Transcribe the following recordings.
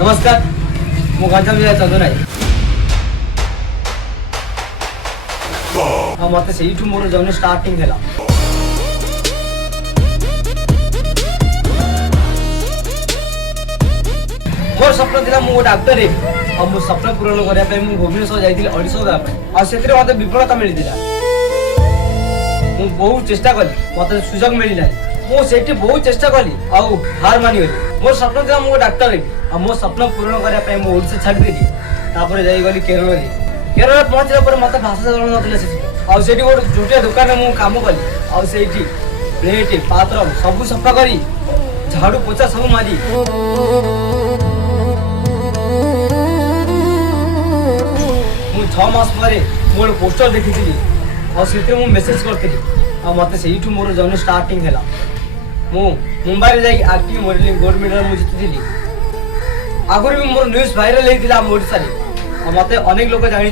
नमस्कार मु गंजाम जिला चंदनाई मत से मोर जर्नी स्टार्टिंग है मोर स्वप्न था मुझे डाक्टर है मो स्वप्न पूरण करने भुवनेश्वर जाइए ऑडिशन देवाई मत विफलता मिलता बहुत चेष्टा कली मत सुजोग मिलना मुझे बहुत चेष्टा कली आउ हार मानिगली मोर स्वप्न था मुझे डाक्टर है मो स्वप्न पूरण करने ओडिशा छाड़देली गली केरल केरल पहुँचला मत भाषा जन ना गोटे छोटिया दुकान में कम कली आई प्लेट पात्र सब सफा कर झाड़ू पोछा सब मारी मु 6 मास पर मोर पोस्टर देखी और मेसेज करी मत से मोर जर्नी स्टार्टिंग है मुंबई जाकि एक्टिंग मॉडलिंग गोल्ड मेडल मुझे जीती आगुरी भी मोर न्यूज भाइराल होता ओडिशा रे मत अनेक लोग जानी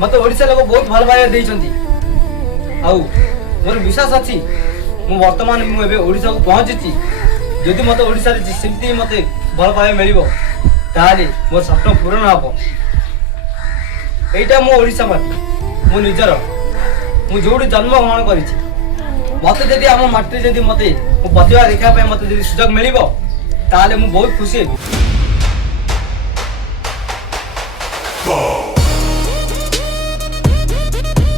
मत ओडिशा लोग बहुत भल भाव आउ मोर विश्वास अच्छी वर्तमान मुझे ओडिशा को पहुंची जदि मत ओडिशा रे सेमती मत भल भाव मिल मोर स्वप्न पूरण हम यहीटा मो ओडिशा माटी मो निजर मु जो जन्म ग्रहण कर मत जदि आम माटी जदि मत मो प्रतिभा देखा मत जदि सुजोग मिल बहुत खुशी है।